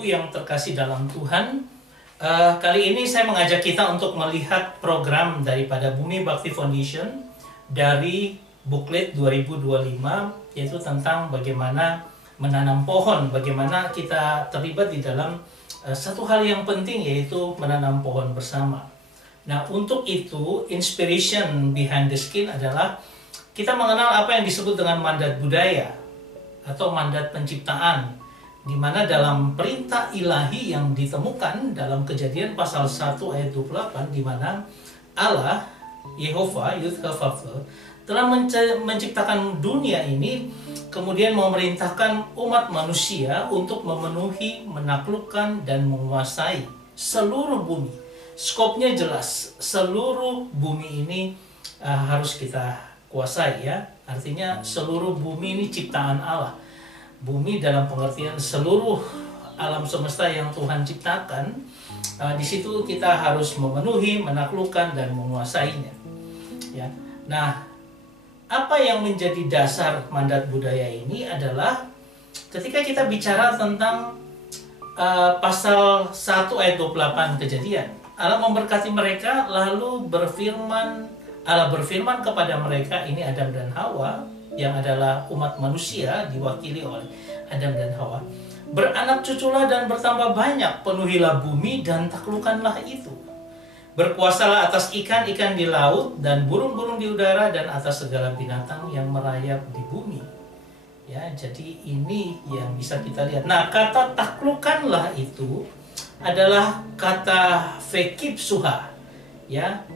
Ibu yang terkasih dalam Tuhan, kali ini saya mengajak kita untuk melihat program daripada Bumi Bakti Foundation dari buklet 2025, yaitu tentang bagaimana menanam pohon, bagaimana kita terlibat di dalam satu hal yang penting, yaitu menanam pohon bersama. Nah, untuk itu, inspiration behind the skin adalah kita mengenal apa yang disebut dengan mandat budaya atau mandat penciptaan, di mana dalam perintah ilahi yang ditemukan dalam Kejadian pasal 1 ayat 28, di mana Allah, Yehova, Yud-Havav, telah menciptakan dunia ini, kemudian memerintahkan umat manusia untuk memenuhi, menaklukkan, dan menguasai seluruh bumi. Skopnya jelas, seluruh bumi ini harus kita kuasai, ya. Artinya seluruh bumi ini ciptaan Allah. Bumi dalam pengertian seluruh alam semesta yang Tuhan ciptakan, di situ kita harus memenuhi, menaklukkan, dan menguasainya. Ya. Nah, apa yang menjadi dasar mandat budaya ini adalah ketika kita bicara tentang pasal 1 ayat 28 Kejadian. Allah memberkati mereka, lalu Allah berfirman kepada mereka, ini Adam dan Hawa, yang adalah umat manusia diwakili oleh Adam dan Hawa. Beranak cuculah dan bertambah banyak, penuhilah bumi dan taklukkanlah itu. Berkuasalah atas ikan-ikan di laut dan burung-burung di udara dan atas segala binatang yang merayap di bumi. Ya, jadi ini yang bisa kita lihat. Nah, kata taklukkanlah itu adalah kata fekib suha. Ya.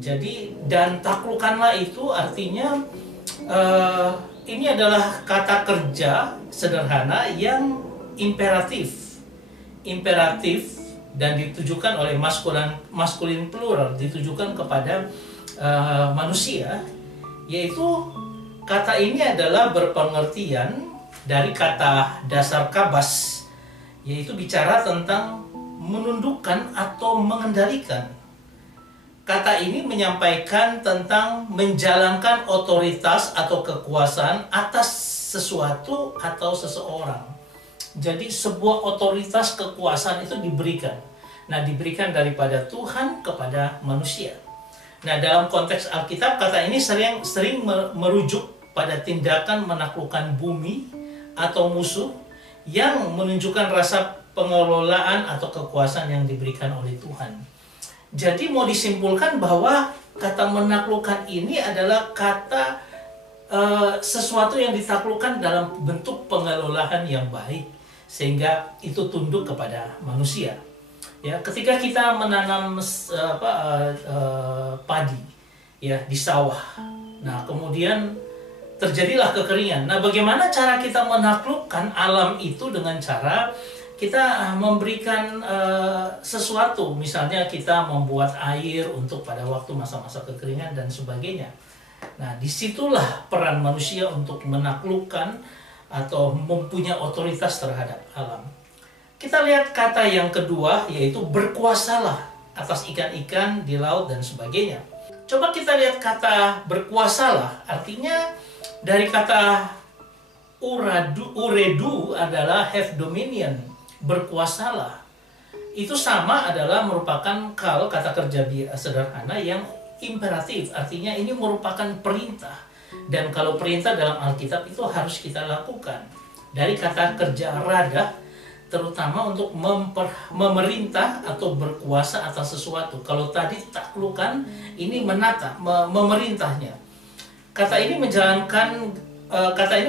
Jadi, dan taklukkanlah itu artinya ini adalah kata kerja sederhana yang imperatif dan ditujukan oleh maskulin plural, ditujukan kepada manusia, yaitu kata ini adalah berpengertian dari kata dasar kabas, yaitu bicara tentang menundukkan atau mengendalikan. Kata ini menyampaikan tentang menjalankan otoritas atau kekuasaan atas sesuatu atau seseorang. Jadi sebuah otoritas kekuasaan itu diberikan. Nah, diberikan daripada Tuhan kepada manusia. Nah, dalam konteks Alkitab, kata ini sering merujuk pada tindakan menaklukkan bumi atau musuh yang menunjukkan rasa pengelolaan atau kekuasaan yang diberikan oleh Tuhan. Jadi mau disimpulkan bahwa kata menaklukkan ini adalah kata sesuatu yang ditaklukkan dalam bentuk pengelolaan yang baik, sehingga itu tunduk kepada manusia. Ya, ketika kita menanam padi, ya, di sawah, nah kemudian terjadilah kekeringan. Nah, bagaimana cara kita menaklukkan alam itu? Dengan cara kita memberikan sesuatu, misalnya kita membuat air untuk pada waktu masa-masa kekeringan dan sebagainya. Nah, disitulah peran manusia untuk menaklukkan atau mempunyai otoritas terhadap alam. Kita lihat kata yang kedua, yaitu berkuasalah atas ikan-ikan di laut dan sebagainya. Coba kita lihat kata berkuasalah, artinya dari kata uredu adalah have dominion, berkuasalah. Itu sama adalah merupakan kalau kata kerja sederhana yang imperatif, artinya ini merupakan perintah. Dan kalau perintah dalam Alkitab itu harus kita lakukan. Dari kata kerja rada, terutama untuk memerintah atau berkuasa atas sesuatu. Kalau tadi taklukkan, ini menata, memerintahnya. Kata ini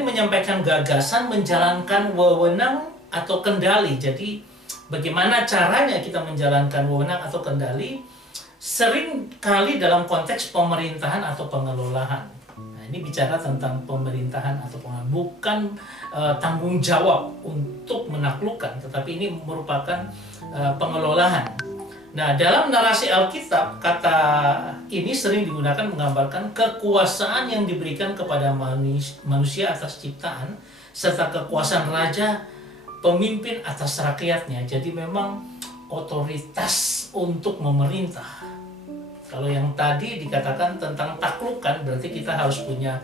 menyampaikan gagasan, menjalankan wewenang atau kendali. Jadi bagaimana caranya kita menjalankan wewenang atau kendali, sering kali dalam konteks pemerintahan atau pengelolaan. Nah, ini bicara tentang pemerintahan atau pengelolaan, bukan tanggung jawab untuk menaklukkan, tetapi ini merupakan pengelolaan. Nah, dalam narasi Alkitab, kata ini sering digunakan menggambarkan kekuasaan yang diberikan kepada manusia atas ciptaan, serta kekuasaan raja, pemimpin atas rakyatnya. Jadi memang otoritas untuk memerintah. Kalau yang tadi dikatakan tentang taklukkan, berarti kita harus punya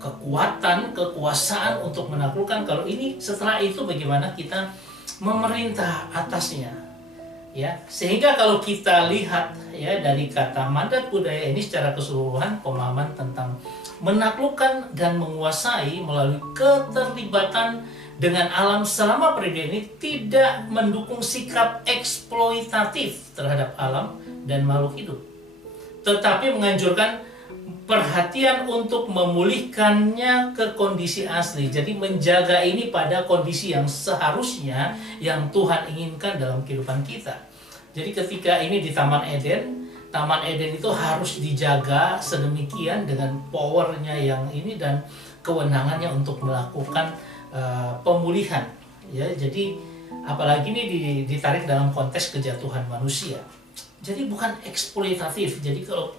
kekuatan, kekuasaan untuk menaklukkan. Kalau ini setelah itu bagaimana kita memerintah atasnya. Ya, sehingga kalau kita lihat ya dari kata mandat budaya ini secara keseluruhan, pemahaman tentang menaklukkan dan menguasai melalui keterlibatan dengan alam selama periode ini tidak mendukung sikap eksploitatif terhadap alam dan makhluk hidup, tetapi menganjurkan perhatian untuk memulihkannya ke kondisi asli. Jadi menjaga ini pada kondisi yang seharusnya yang Tuhan inginkan dalam kehidupan kita. Jadi ketika ini di Taman Eden itu harus dijaga sedemikian dengan powernya yang ini dan kewenangannya untuk melakukan pemulihan. Ya, jadi apalagi ini ditarik dalam konteks kejatuhan manusia. Jadi bukan eksploitatif. Jadi kalau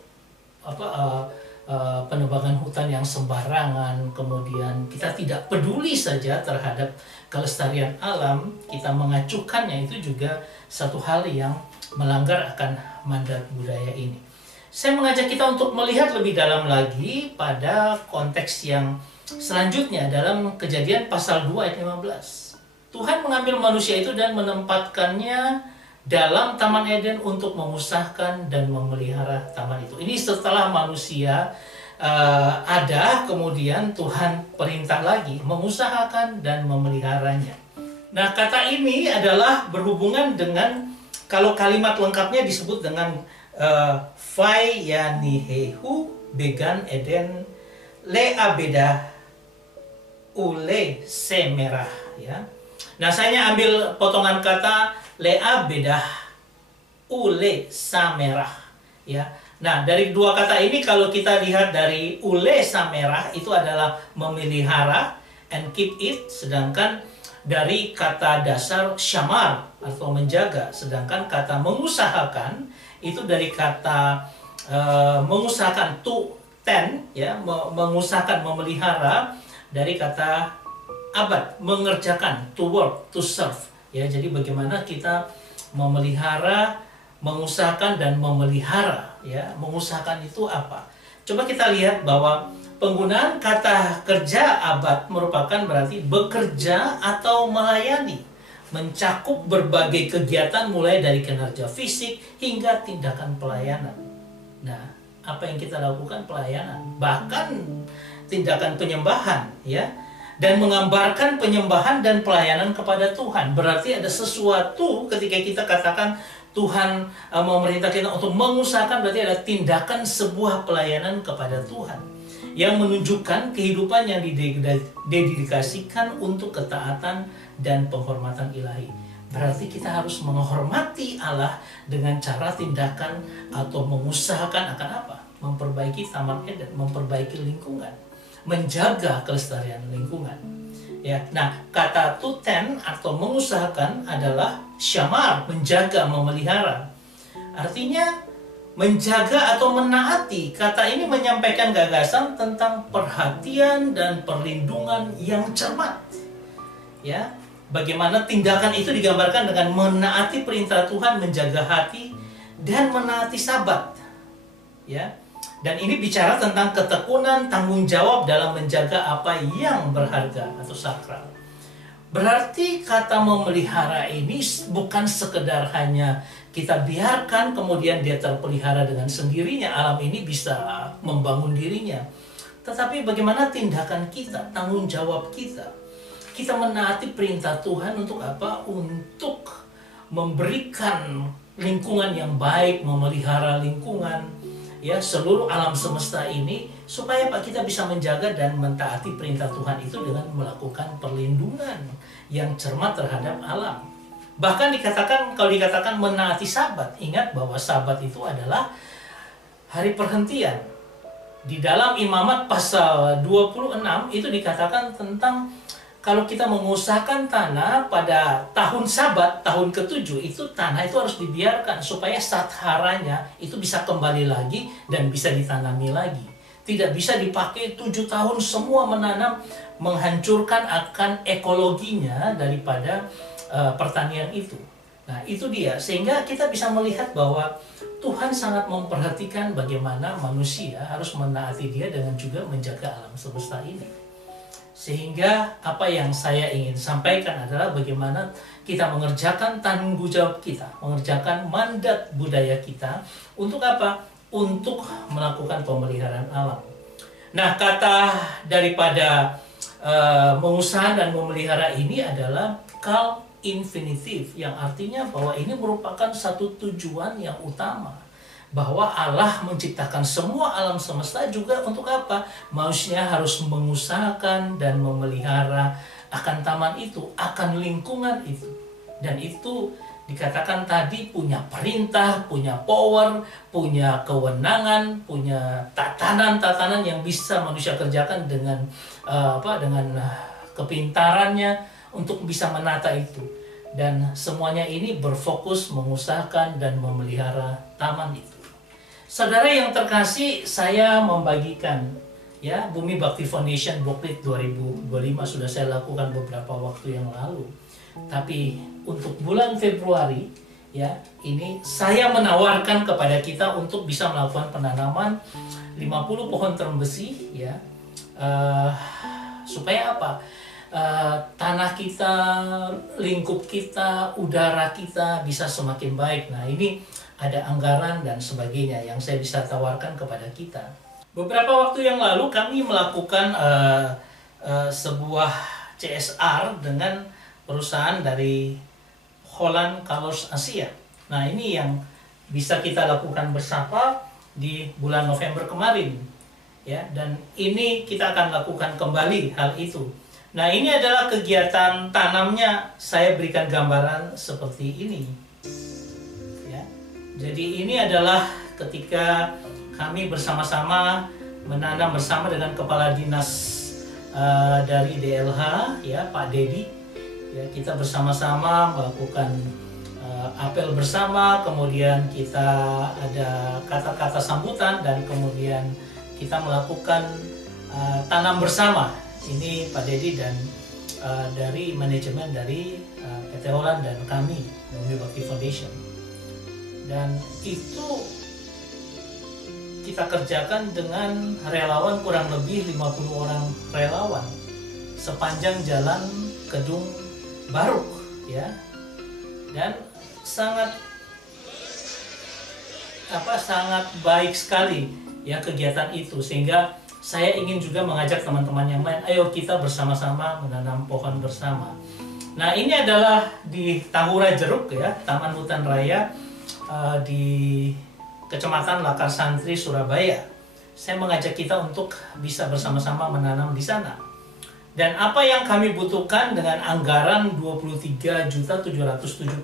penebangan hutan yang sembarangan, kemudian kita tidak peduli saja terhadap kelestarian alam, kita mengacuhkannya, itu juga satu hal yang melanggar akan mandat budaya ini. Saya mengajak kita untuk melihat lebih dalam lagi pada konteks yang selanjutnya dalam Kejadian pasal 2 ayat 15. Tuhan mengambil manusia itu dan menempatkannya dalam Taman Eden untuk mengusahakan dan memelihara taman itu. Ini setelah manusia ada, kemudian Tuhan perintah lagi mengusahakan dan memeliharanya. Nah, kata ini adalah berhubungan dengan, kalau kalimat lengkapnya disebut dengan Vayanihehu began Eden le'abeda ule semerah, ya. Nah, saya ambil potongan kata Lea bedah ule samerah, ya. Nah, dari dua kata ini kalau kita lihat dari ule samerah itu adalah memelihara and keep it, sedangkan dari kata dasar syamar atau menjaga, sedangkan kata mengusahakan itu dari kata mengusahakan to tend, ya, mengusahakan memelihara dari kata abad, mengerjakan, to work, to serve. Ya, jadi bagaimana kita memelihara, mengusahakan dan memelihara, ya. Mengusahakan itu apa? Coba kita lihat bahwa penggunaan kata kerja abad merupakan berarti bekerja atau melayani, mencakup berbagai kegiatan mulai dari kinerja fisik hingga tindakan pelayanan. Nah, apa yang kita lakukan? Pelayanan, bahkan tindakan penyembahan, ya. Dan menggambarkan penyembahan dan pelayanan kepada Tuhan. Berarti ada sesuatu ketika kita katakan Tuhan memerintah kita untuk mengusahakan, berarti ada tindakan sebuah pelayanan kepada Tuhan yang menunjukkan kehidupan yang didedikasikan untuk ketaatan dan penghormatan ilahi. Berarti kita harus menghormati Allah dengan cara tindakan atau mengusahakan akan apa? Memperbaiki Taman Eden, memperbaiki lingkungan, menjaga kelestarian lingkungan. Ya, nah, kata to tend atau mengusahakan adalah syamar, menjaga, memelihara. Artinya menjaga atau menaati. Kata ini menyampaikan gagasan tentang perhatian dan perlindungan yang cermat. Ya, bagaimana tindakan itu digambarkan dengan menaati perintah Tuhan, menjaga hati dan menaati Sabat. Ya. Dan ini bicara tentang ketekunan, tanggung jawab dalam menjaga apa yang berharga atau sakral. Berarti kata memelihara ini bukan sekedar hanya kita biarkan kemudian dia terpelihara dengan sendirinya, alam ini bisa membangun dirinya. Tetapi bagaimana tindakan kita, tanggung jawab kita. Kita menaati perintah Tuhan untuk apa? Untuk memberikan lingkungan yang baik, memelihara lingkungan, ya, seluruh alam semesta ini, supaya Pak kita bisa menjaga dan mentaati perintah Tuhan itu dengan melakukan perlindungan yang cermat terhadap alam. Bahkan dikatakan, kalau dikatakan menaati Sabat, ingat bahwa Sabat itu adalah hari perhentian. Di dalam Imamat pasal 26 itu dikatakan tentang kalau kita mengusahakan tanah pada tahun Sabat, tahun ke-7, itu tanah itu harus dibiarkan supaya satharanya itu bisa kembali lagi dan bisa ditanami lagi. Tidak bisa dipakai 7 tahun semua menanam, menghancurkan akan ekologinya daripada pertanian itu. Nah, itu dia. Sehingga kita bisa melihat bahwa Tuhan sangat memperhatikan bagaimana manusia harus menaati dia dengan juga menjaga alam semesta ini. Sehingga apa yang saya ingin sampaikan adalah bagaimana kita mengerjakan tanggung jawab kita, mengerjakan mandat budaya kita. Untuk apa? Untuk melakukan pemeliharaan alam. Nah, kata daripada mengusahakan dan memelihara ini adalah kal infinitif, yang artinya bahwa ini merupakan satu tujuan yang utama. Bahwa Allah menciptakan semua alam semesta juga untuk apa? Manusia harus mengusahakan dan memelihara akan taman itu, akan lingkungan itu. Dan itu dikatakan tadi punya perintah, punya power, punya kewenangan, punya tatanan-tatanan yang bisa manusia kerjakan dengan dengan kepintarannya untuk bisa menata itu. Dan semuanya ini berfokus mengusahakan dan memelihara taman itu. Saudara yang terkasih, saya membagikan ya Bumi Bakti Foundation Booklet 2025 sudah saya lakukan beberapa waktu yang lalu. Tapi untuk bulan Februari ya, ini saya menawarkan kepada kita untuk bisa melakukan penanaman 50 pohon terumbu besi ya. Supaya apa? Tanah kita, lingkup kita, udara kita bisa semakin baik. Nah, ini ada anggaran dan sebagainya yang saya bisa tawarkan kepada kita. Beberapa waktu yang lalu kami melakukan sebuah CSR dengan perusahaan dari Holland Colors Asia. Nah, ini yang bisa kita lakukan bersama di bulan November kemarin. Ya, dan ini kita akan lakukan kembali hal itu. Nah, ini adalah kegiatan tanamnya. Saya berikan gambaran seperti ini. Ya. Jadi ini adalah ketika kami bersama-sama menanam bersama dengan kepala dinas dari DLH ya, Pak Dedi. Ya, kita bersama-sama melakukan apel bersama, kemudian kita ada kata-kata sambutan, dan kemudian kita melakukan tanam bersama. Ini Pak Dedi dan dari manajemen dari PT Holland dan kami, Bumi Bakti Foundation. Dan itu kita kerjakan dengan relawan kurang lebih 50 orang relawan sepanjang jalan Kedung Baruk ya. Dan sangat baik sekali ya kegiatan itu, sehingga saya ingin juga mengajak teman-teman yang lain, ayo kita bersama-sama menanam pohon bersama. Nah, ini adalah di Tahura Jeruk ya, Taman Hutan Raya di Kecamatan Lakar Santri, Surabaya. Saya mengajak kita untuk bisa bersama-sama menanam di sana. Dan apa yang kami butuhkan dengan anggaran 23.770.000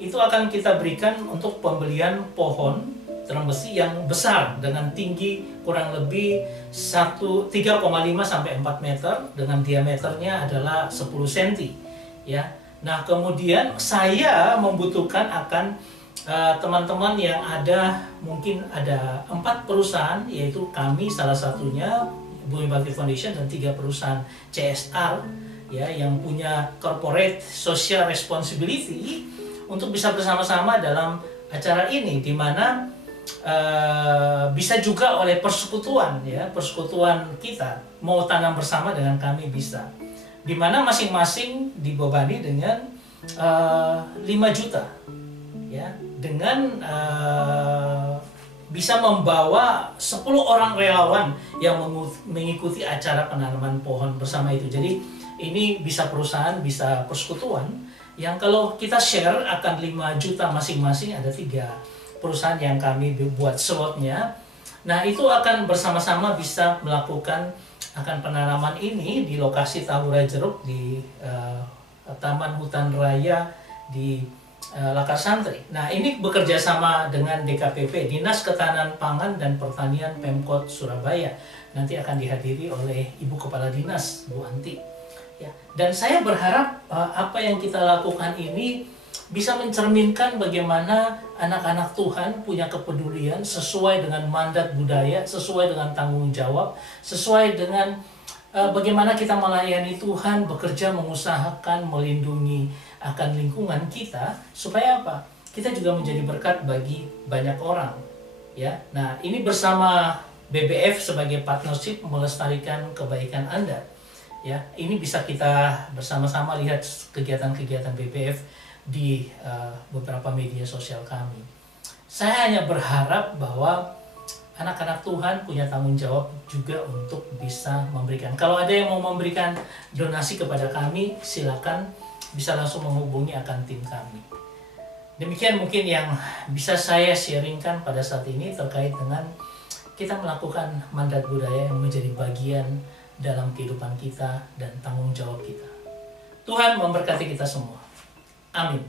itu akan kita berikan untuk pembelian pohon terumbu besi yang besar dengan tinggi kurang lebih 3,5 sampai 4 meter, dengan diameternya adalah 10 cm ya. Nah, kemudian saya membutuhkan akan teman-teman yang ada, mungkin ada 4 perusahaan, yaitu kami salah satunya Bumi Bakti Foundation, dan 3 perusahaan CSR ya yang punya corporate social responsibility untuk bisa bersama-sama dalam acara ini, di mana bisa juga oleh persekutuan ya, persekutuan kita mau tanam bersama dengan kami bisa, di mana masing-masing dibebani dengan 5 juta ya, dengan bisa membawa 10 orang relawan yang mengikuti acara penanaman pohon bersama itu. Jadi ini bisa perusahaan, bisa persekutuan yang kalau kita share akan 5 juta masing-masing, ada 3 perusahaan yang kami buat slotnya. Nah, itu akan bersama-sama bisa melakukan akan penanaman ini di lokasi Tahura Jeruk di Taman Hutan Raya di Lakar Santri. Nah, ini bekerja sama dengan DKPP, Dinas Ketahanan Pangan dan Pertanian Pemkot Surabaya. Nanti akan dihadiri oleh Ibu Kepala Dinas, Bu Anti. Ya. Dan saya berharap apa yang kita lakukan ini bisa mencerminkan bagaimana anak-anak Tuhan punya kepedulian sesuai dengan mandat budaya, sesuai dengan tanggung jawab, sesuai dengan bagaimana kita melayani Tuhan, bekerja, mengusahakan, melindungi akan lingkungan kita, supaya apa? Kita juga menjadi berkat bagi banyak orang. Ya, nah ini bersama BBF sebagai partnership melestarikan kebaikan Anda. Ya, ini bisa kita bersama-sama lihat kegiatan-kegiatan BPF di beberapa media sosial kami. Saya hanya berharap bahwa anak-anak Tuhan punya tanggung jawab juga untuk bisa memberikan. Kalau ada yang mau memberikan donasi kepada kami, silakan bisa langsung menghubungi akan tim kami. Demikian mungkin yang bisa saya sharingkan pada saat ini terkait dengan kita melakukan mandat budaya yang menjadi bagian dalam kehidupan kita dan tanggung jawab kita. Tuhan memberkati kita semua. Amin.